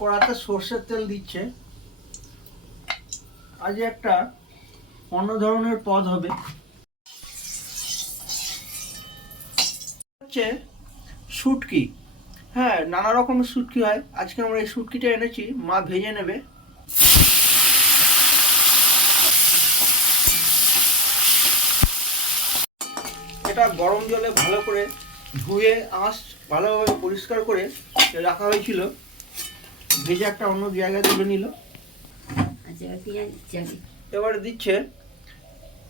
কড়াতে সর্ষের তেল দিচ্ছে। আজ একটা অন্য ধরনের পদ হবে, হচ্ছে শুটকি। হ্যাঁ, নানা রকমের শুটকি হয়। আজকে আমরা এই শুটকিটা এনেছি, মা ভেজে নেবে। এটা গরম জলে ভালো করে ধুয়ে আঁশ ভালোভাবে পরিষ্কার করে রাখা হয়েছিল, ভেজে একটা অন্য জায়গায় তুলে নিল। এবারে দিচ্ছে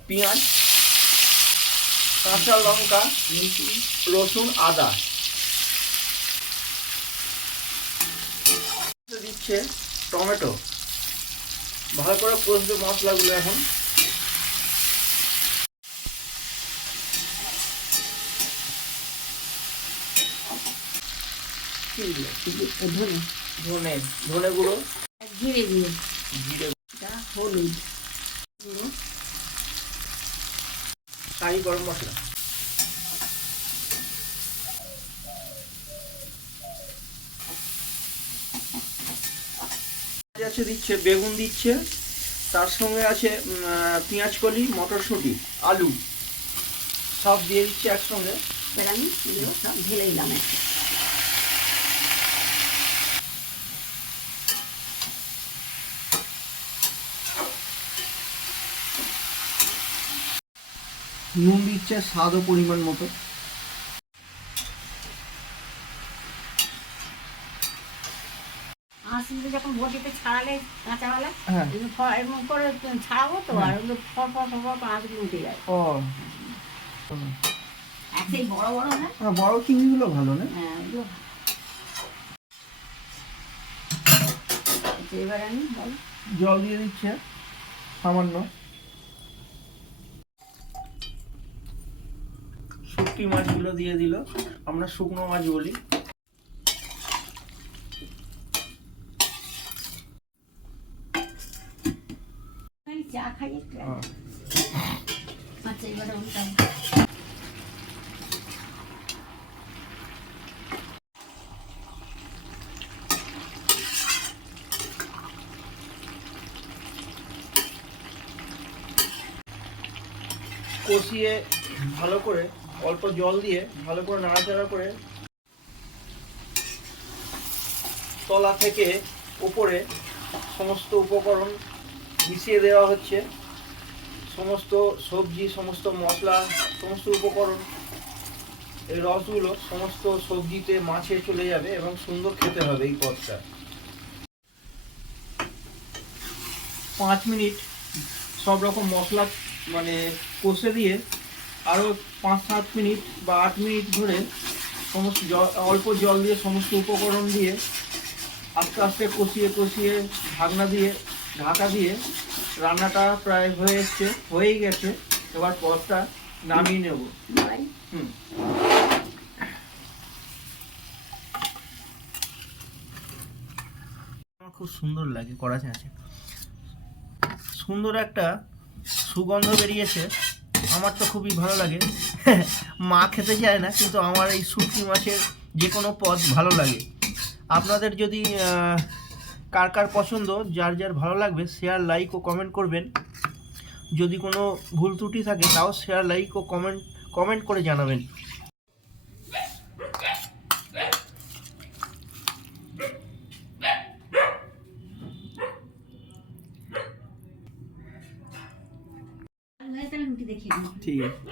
পেঁয়াজ, কাঁচা লঙ্কা, রসুন, আদা। দিচ্ছে টমেটো। ভালো করে কষবে মশলাগুলো। এখন ধনে ধনে গুঁড়ো, জিরে দিয়ে জিরে, হলুদ, শাহি গরম মশলা। আছে দিচ্ছে বেগুন দিচ্ছে, তার সঙ্গে আছে পেঁয়াজ কলি, মটরশুঁটি, আলু সব দিয়ে দিচ্ছে একসঙ্গে। আমি সব ঢেলে দিলাম। নুন দিচ্ছে স্বাদ ও পরিমাণ মতো। যখন বটিতে ছাড়ালে কাঁচাওয়ালা এরকম করে ছাড়াবো তো, আর ফর ফর ফর ফর আঁশগুলো উঠে যায়। ও সেই বড় বড় না, বড় চিংড়িগুলো ভালো না? হ্যাঁ, এবার আমি জল দিয়ে দিচ্ছে সামান্য। শুটকি মাছগুলো দিয়ে দিল, আমরা শুকনো মাছ বলি। চা খাই। আচ্ছা, এবার কষিয়ে ভালো করে অল্প জল দিয়ে ভালো করে নাড়াচাড়া করে তলা থেকে উপরে সমস্ত উপকরণ মিশিয়ে দেওয়া হচ্ছে। সমস্ত সবজি, সমস্ত মশলা, সমস্ত উপকরণ, এই রসগুলো সমস্ত সবজিতে, মাছে চলে যাবে এবং সুন্দর খেতে হবে এই পদটা। 5 মিনিট সব রকম মশলা মানে কষে দিয়ে আরও 5-7 মিনিট বা 8 মিনিট ধরে সমস্ত অল্প জল দিয়ে সমস্ত উপকরণ দিয়ে আস্তে আস্তে কষিয়ে কষিয়ে ঢাকা দিয়ে রান্নাটা প্রায় হয়েই গেছে। এবার পদটা নামিয়ে নেব। আমার খুব সুন্দর লাগে, কড়া আছে, সুন্দর একটা সুগন্ধ বেরিয়েছে। আমার তো খুবই ভালো লাগে। মা খেতে চায় না, কিন্তু আমার এই শুটকি মাছের যে কোনো পদ ভালো লাগে। আপনাদের যদি কার কার পছন্দ, যার যার ভালো লাগবে, শেয়ার, লাইক ও কমেন্ট করবেন। যদি কোনো ভুল ত্রুটি থাকে তাও শেয়ার, লাইক ও কমেন্ট করে জানাবেন। ঠিক আছে।